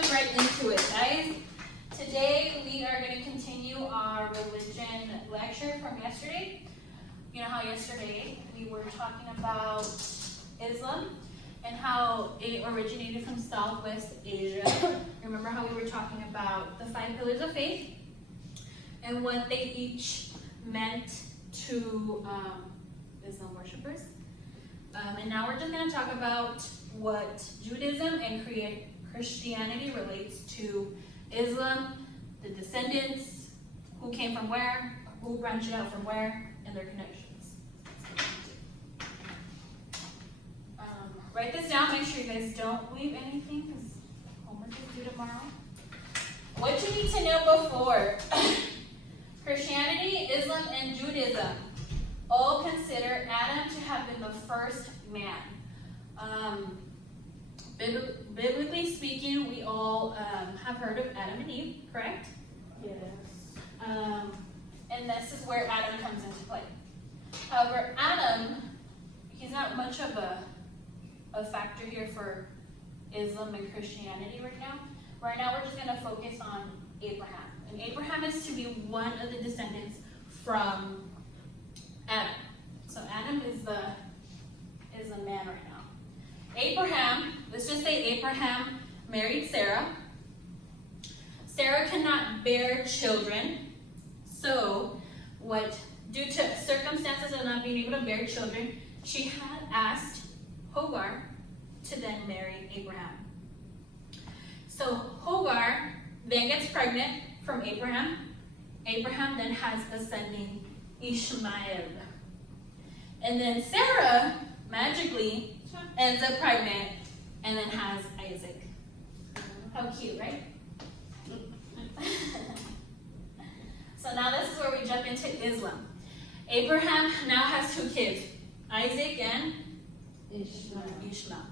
jump right into it, guys. Today we are going to continue our religion lecture from yesterday. You know how yesterday we were talking about Islam and how it originated from Southwest Asia. Remember how we were talking about the 5 pillars of faith and what they each meant to Islam worshippers. And now we're just going to talk about what Judaism and Christianity relates to Islam, the descendants, who came from where, who branched out from where, and their connections. Write this down, make sure you guys don't leave anything because homework is due tomorrow. What you need to know before. Christianity, Islam, and Judaism all consider Adam to have been the first man. Biblically speaking, we all have heard of Adam and Eve, correct? Yes. And this is where Adam comes into play. However, Adam, he's not much of a factor here for Islam and Christianity right now. Right now, we're just going to focus on Abraham. And Abraham is to be one of the descendants from Adam. So Adam is the man right now. Abraham, let's just say Abraham married Sarah. Sarah cannot bear children. So due to circumstances of not being able to bear children, she had asked Hagar to then marry Abraham. So Hagar then gets pregnant from Abraham. Abraham then has a son named Ishmael. And then Sarah magically ends up pregnant and then has Isaac. How cute, right? So now this is where we jump into Islam. Abraham now has 2 kids, Isaac and Ishmael.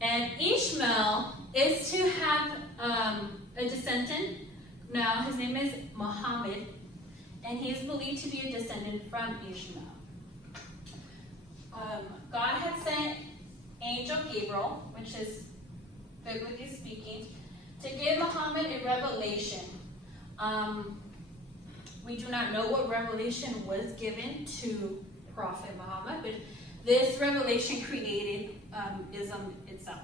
And Ishmael is to have a descendant. Now his name is Muhammad, and he is believed to be a descendant from Ishmael. God had sent Angel Gabriel, which is biblically speaking, to give Muhammad a revelation. We do not know what revelation was given to Prophet Muhammad, but this revelation created Islam itself.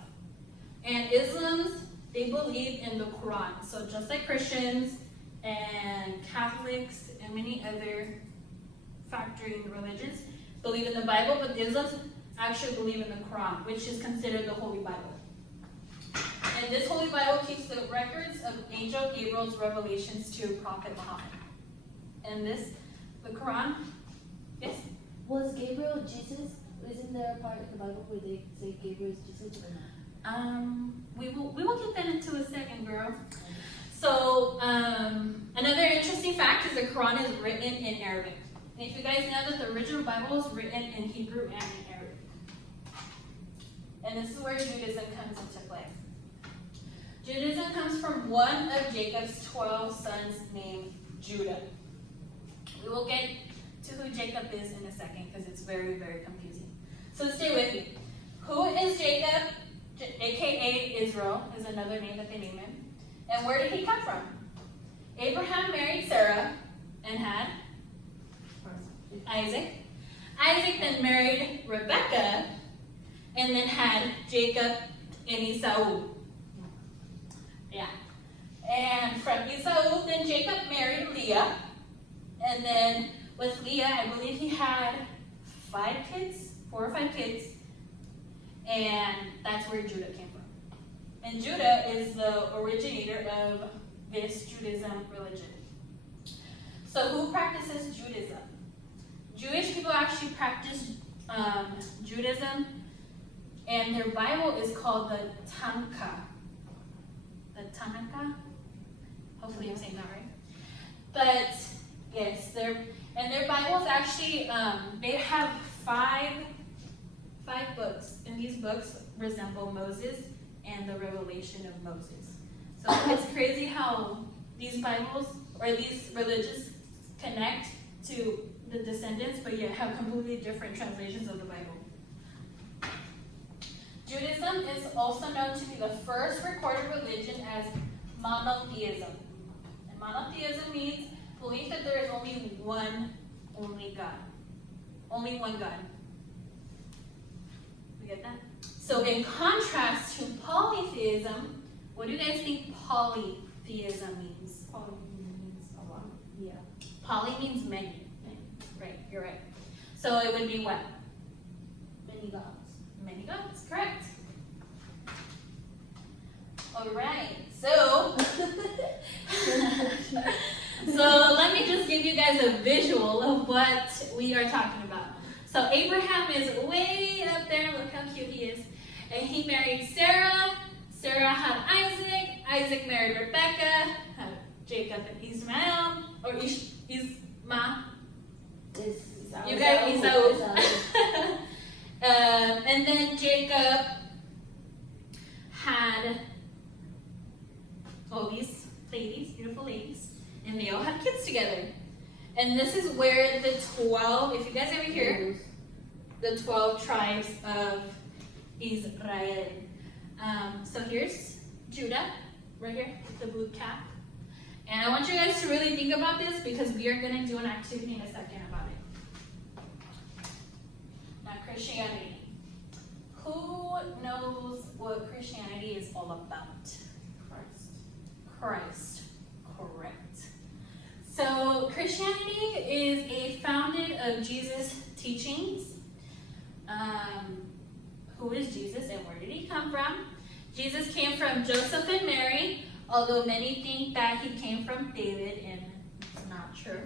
And Islams, they believe in the Quran. So just like Christians and Catholics and many other factoring religions believe in the Bible, but Islams actually believe in the Quran, which is considered the Holy Bible. And this Holy Bible keeps the records of Angel Gabriel's revelations to Prophet Muhammad. And this, the Quran, yes? Was Gabriel Jesus? Isn't there a part of the Bible where they say Gabriel is Jesus? We will get that into a second, girl. So another interesting fact is the Quran is written in Arabic. And if you guys know that the original Bible is written in Hebrew and in Arabic. And this is where Judaism comes into play. Judaism comes from one of Jacob's 12 sons named Judah. We will get to who Jacob is in a second because it's very, very confusing. So stay with me. Who is Jacob, aka Israel, is another name that they name him. And where did he come from? Abraham married Sarah and had Isaac. Isaac then married Rebekah and then had Jacob and Esau. Yeah. And from Esau, then Jacob married Leah. And then with Leah, I believe he had 4 or 5 kids. And that's where Judah came from. And Judah is the originator of this Judaism religion. So who practices Judaism? Jewish people actually practice Judaism, and their Bible is called the Tanakh. The Tanakh? Hopefully I'm saying that right. But yes, their Bibles actually, they have 5 books, and these books resemble Moses and the revelation of Moses. So it's crazy how these Bibles or these religions connect to the descendants, but yet have completely different translations of the Bible. Judaism Judaism is also known to be the first recorded religion as monotheism. And monotheism means belief that there is only one only God. Only one God. You get that? So in contrast to polytheism, what do you guys think polytheism means? Poly means a lot. Yeah. Poly means many. Right, you're right. So it would be what? Many gods. Many gods, correct. All right, so let me just give you guys a visual of what we are talking about. So Abraham is way up there. Look how cute he is. And he married Sarah. Sarah had Isaac. Isaac married Rebecca. Had Jacob and Ismael. Or Isma. You guys, Esau. And then Jacob had all these ladies, beautiful ladies, and they all had kids together. And this is where the 12, if you guys ever hear, the 12 tribes of Israel. So here's Judah, right here, the blue cap. And I want you guys to really think about this because we are going to do an activity in a second about it. Now, Christianity. Who knows what Christianity is all about? Christ. Correct. So Christianity is founded of Jesus' teachings. Who is Jesus and where did he come from? Jesus came from Joseph and Mary, although many think that he came from David, and it's not true.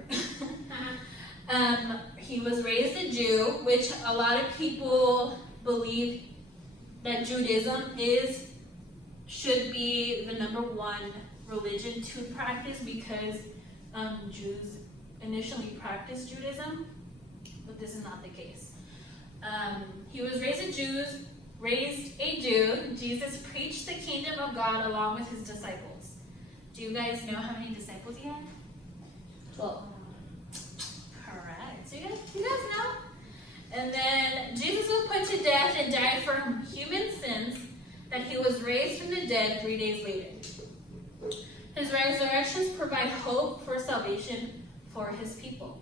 He was raised a Jew, which a lot of people believe that Judaism should be the #1 religion to practice because Jews initially practiced Judaism, but this is not the case. He was raised a Jew. Jesus preached the kingdom of God along with his disciples. Do you guys know how many disciples he had? 12. Correct. So you guys know? And then Jesus was put to death and died for human sins, that he was raised from the dead 3 days later. His resurrections provide hope for salvation for his people.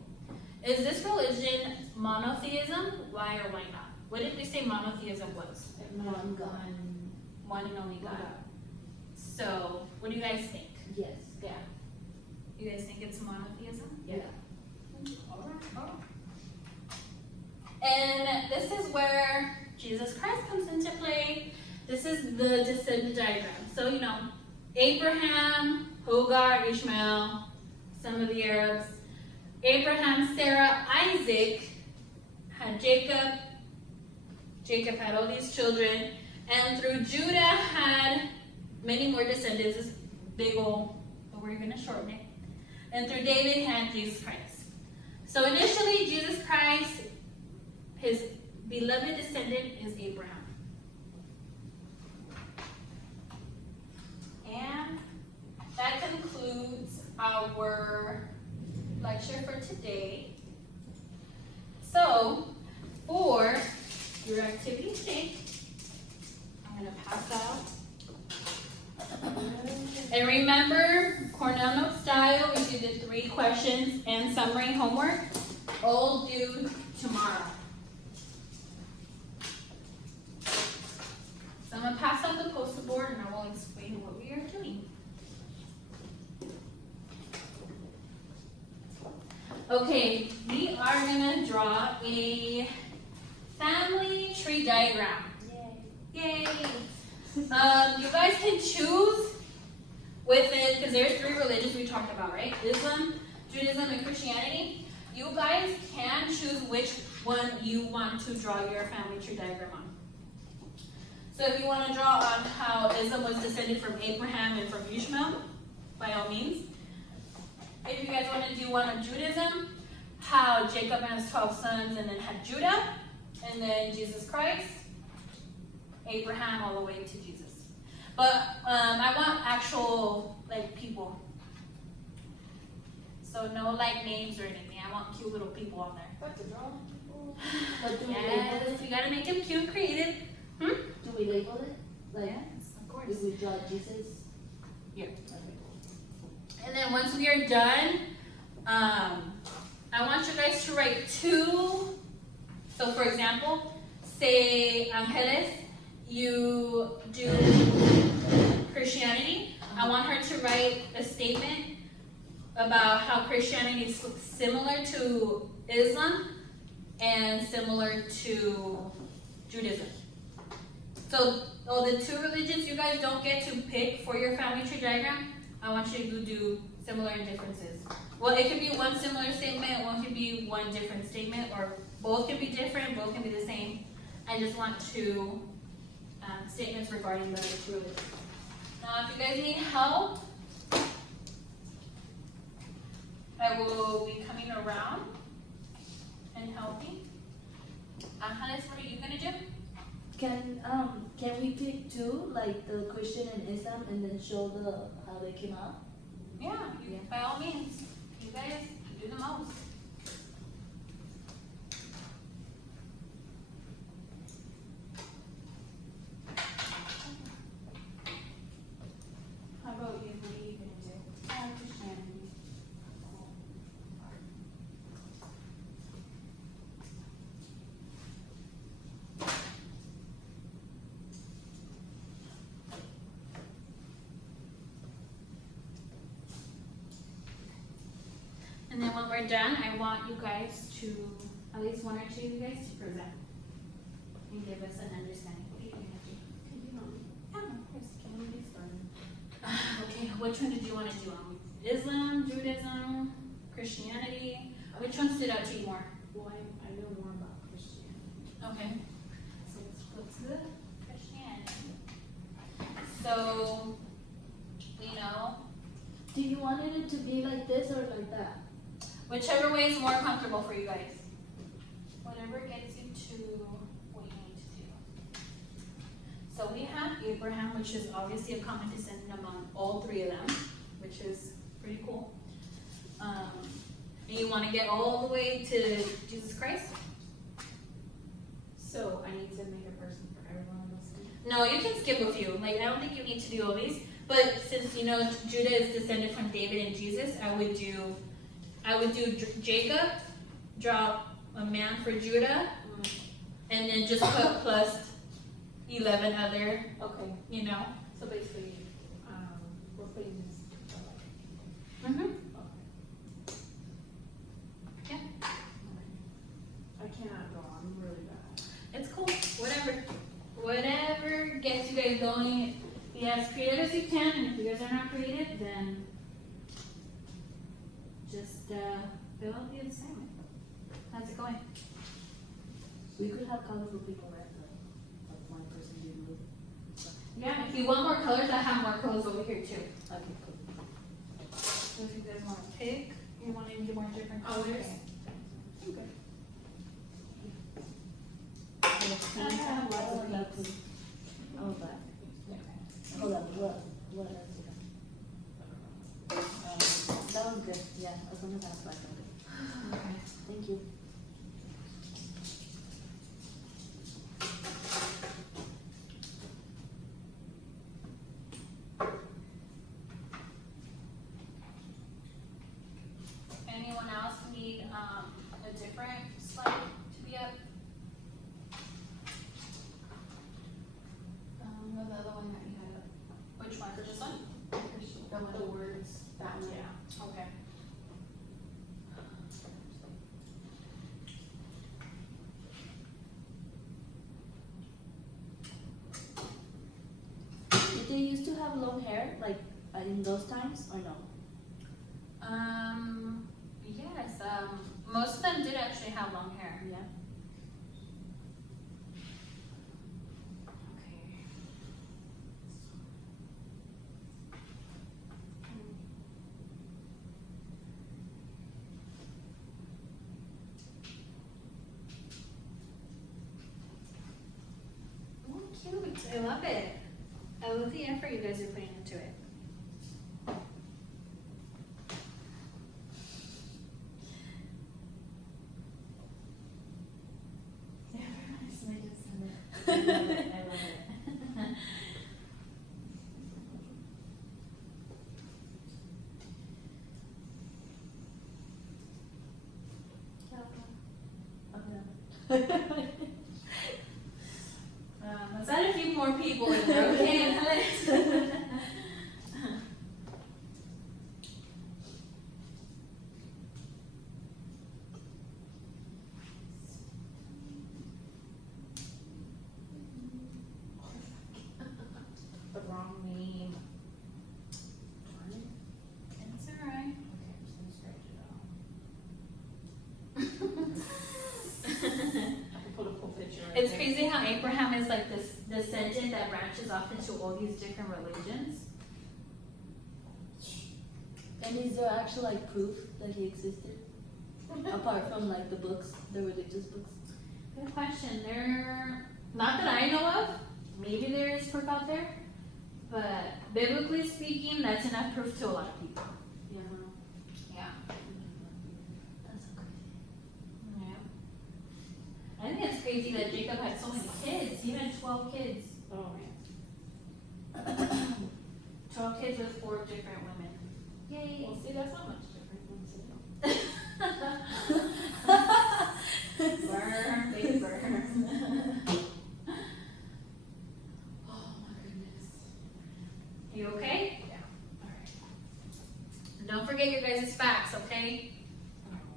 Is this religion monotheism? Why or why not? What did we say monotheism was? One God. One and only God. So, what do you guys think? Yes. Yeah. You guys think it's monotheism? Yeah. Alright. And this is where Jesus Christ comes into play. This is the descendant diagram. So, Abraham, Hagar, Ishmael, some of the Arabs. Abraham, Sarah, Isaac had Jacob. Jacob had all these children. And through Judah had many more descendants. This big old, but we're going to shorten it. And through David had Jesus Christ. So initially, Jesus Christ, his beloved descendant is Abraham. And that concludes our lecture for today. So, for your activity today, I'm going to pass out. And remember, Cornell Note style, we do the 3 questions and summary homework, all due tomorrow. So I'm going to pass out the poster board and I will explain what we are doing. Okay, we are going to draw a family tree diagram. Yay! You guys can choose within, because there's 3 religions we talked about, right? Islam, Judaism, and Christianity. You guys can choose which one you want to draw your family tree diagram on. So if you want to draw on how Islam was descended from Abraham and from Ishmael, by all means. If you guys want to do one on Judaism, how Jacob and his 12 sons and then had Judah, and then Jesus Christ, Abraham all the way to Jesus. But I want actual people. So no names or anything. I want cute little people on there. What to draw? Yes, we gotta make them cute and creative. Do we label it? draw Jesus? Yeah. Okay. And then once we are done, I want you guys to write two. So for example, say Angeles, you do Christianity. I want her to write a statement about how Christianity is similar to Islam and similar to Judaism. So, the two religions you guys don't get to pick for your family tree diagram, I want you to do similar and differences. Well, it could be one similar statement, one could be one different statement, or both can be different, both can be the same. I just want two statements regarding the two religions. Now, if you guys need help, I will be coming around and helping. Hannes, what are you gonna do? Can we pick two, like the Christian and Islam, and then show how they came out? Yeah, by all means. You guys do the most. How about you? What are you gonna do? Christianity. And then when we're done, I want you guys to, at least one or two of you guys to present and give us an understanding. What are you gonna do? Yeah, of course. Can we be started? Okay, which one did you want to do? Islam, Judaism, Christianity? Which one stood out to you more? Well, I know more about Christianity. Okay. So let's go to the Christianity. So, Do you want it to be like this or like that? whichever way is more comfortable for you guys. Whatever gets you to what you need to do. So we have Abraham, which is obviously a common descendant among all three of them, which is pretty cool. And you want to get all the way to Jesus Christ? So I need to make a person for everyone listening. No, you can skip a few. Like, I don't think you need to do all these. But since Judah is descended from David and Jesus, I would do Jacob, draw a man for Judah, and then just put plus 11 other, Okay. So basically, we're putting this. Mm-hmm. Okay. Yeah. I cannot draw. I'm really bad. It's cool. Whatever gets you guys going. Be as creative as you can, and if you guys are not creative, then just fill out the assignment. How's it going? We could have colorful people, right? Like one person do blue. Yeah, if you want more colors, I have more colors over here too. Okay, cool. So if you guys want to pick, you want to do more different Oh, colors. there's. Okay. I have lots of that too. Oh, but. Hold on, what else? That was good. Yeah, as long as that's black and good. Okay. Thank you. Anyone else need a different slide to be up? No, the other one that you had up. Which one? This one? The words. That one. Yeah. Okay. Did they used to have long hair, like in those times, or no? Yes. Most of them did actually have long hair. Yeah. Okay. Oh, cute. I love it. I love the effort you guys are putting into it. I love it. Let's add a few more people in there, okay? The wrong name. Darn it. It's alright. Okay, I'm just gonna scratch it out. I can put a full picture right It's there. crazy how Abraham is like this descendant that branches off into all these different religions. And is there actual like proof that he existed? Apart from like the books, the religious books? Good question. There, not that I know of. Maybe there is proof out there, but biblically speaking, that's enough proof to a lot of people. Yeah. Yeah. That's so crazy. Yeah. I think it's crazy that Jacob had so many kids. He had 12 kids. Oh, man. 12 kids with 4 different women. Yay. Well, see, that's not much different than Sarah. Burn, baby, burn. Oh, my goodness. You okay? Yeah. Alright. Don't forget your guys' facts, okay?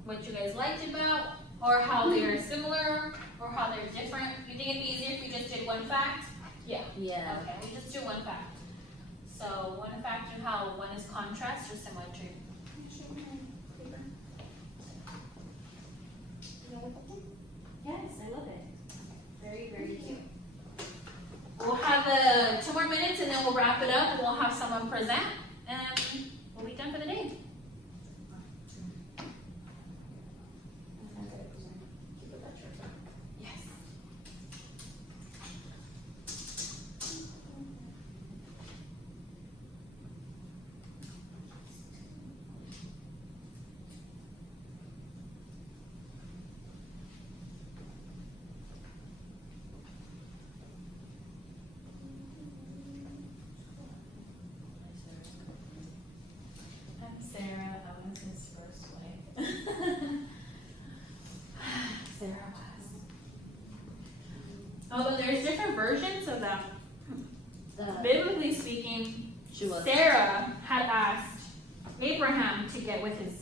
What you guys liked about, or how they are similar, or how they're different. You think it'd be easier if we just did one fact? Yeah. Yeah. Okay, we just do one fact. So one fact of how one is contrast or symmetry. Yes, I love it. Very, very cute. We'll have 2 more minutes and then we'll wrap it up and we'll have someone present and we'll be done for the day. Yes. I'm Sarah. I was his first wife. Sarah was. Oh, but there's different versions of that. Biblically speaking, She was. Sarah had asked Abraham to get with his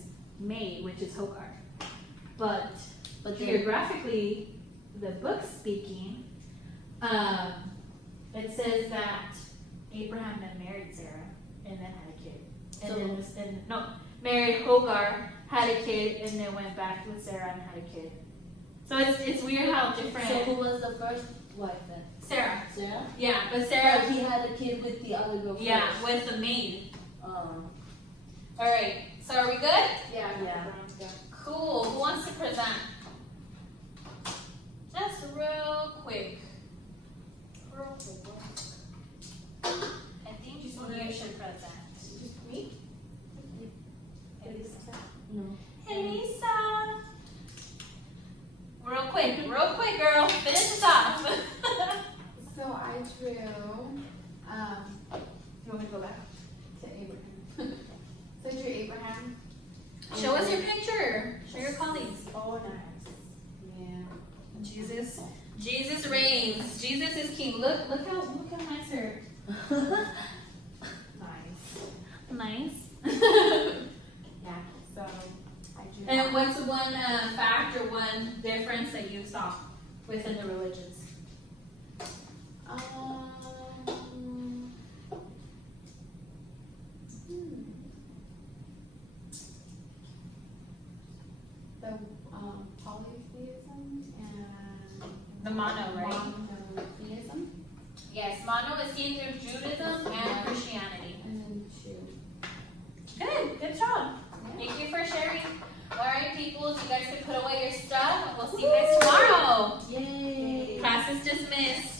maid, which is Hagar. But But then, geographically, the book speaking, it says that Abraham then married Sarah and then had a kid. And So- then married Hagar, had a kid, and then went back with Sarah and had a kid. So it's weird how different. so who was the first wife then? Sarah. Sarah? Yeah, but But Sarah. he had a kid with the other girl Yeah, first. with the maid. Um, All right. So are we good? Yeah. Yeah. Cool. Who wants to present? Just real quick. I think you should present. Just me? no. Elisa. Real quick, girl. Finish this off. So I drew, you want me to go back to Abraham? So I drew Abraham. Show us your picture. Show your colleagues. Oh, nice. Yeah. Jesus reigns. Jesus is king. Look how nice her. Nice. Nice. Yeah, so I drew And that. what's one fact or one difference that you saw within the religions? The polytheism and The mono, right? monotheism, Yes, mono is seen through Judaism and Christianity. and then two. Good job. Thank you for sharing. All right, peoples, you guys can put away your stuff, and we'll see you guys tomorrow. Yay! Class is dismissed.